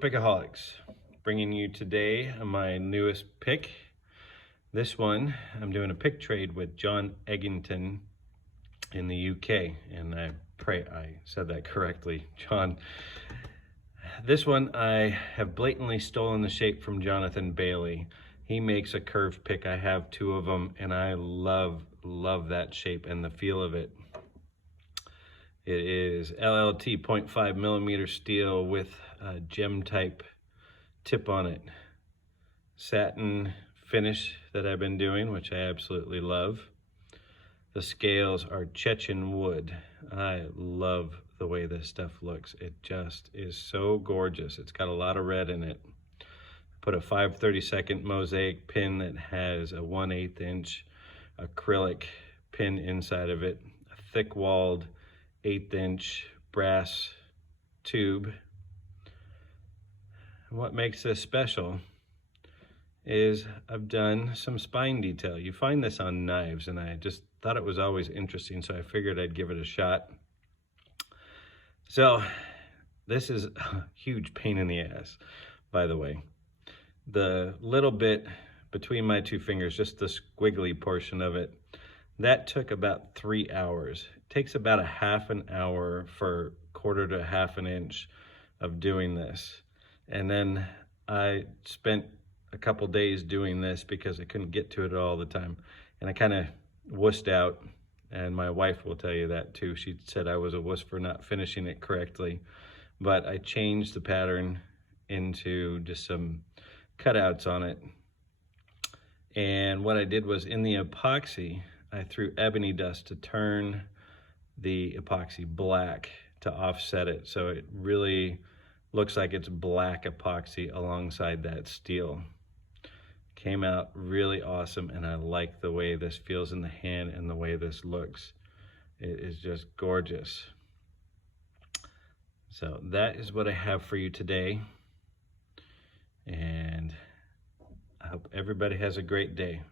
Pickaholics, bringing you today my newest pick. This one, I'm doing a pick trade with John Egginton in the UK, and I pray I said that correctly, John. This one, I have blatantly stolen the shape from Jonathan Bailey. He makes a curved pick. I have two of them, and I love that shape and the feel of it. It is LLT 0.5 millimeter steel with a gem type tip on it. Satin finish that I've been doing, which I absolutely love. The scales are Chechen wood. I love the way this stuff looks. It just is so gorgeous. It's got a lot of red in it. Put a 5/32 mosaic pin that has a 1/8 inch acrylic pin inside of it, a thick walled 1/8 inch brass tube. What makes this special is I've done some spine detail. You find this on knives, and I just thought it was always interesting, so I figured I'd give it a shot. So this is a huge pain in the ass, by the way. The little bit between my two fingers, just the squiggly portion of it, that took about 3 hours. It takes about a half an hour for 1/4 to 1/2 inch of doing this. And then I spent a couple days doing this because I couldn't get to it all the time. And I kind of wussed out, and my wife will tell you that too. She said I was a wuss for not finishing it correctly. But I changed the pattern into just some cutouts on it. And what I did was, in the epoxy, I threw ebony dust to turn the epoxy black to offset it, so it really looks like it's black epoxy alongside that steel. Came out really awesome, and I like the way this feels in the hand and the way this looks. It is just gorgeous. So that is what I have for you today, and I hope everybody has a great day.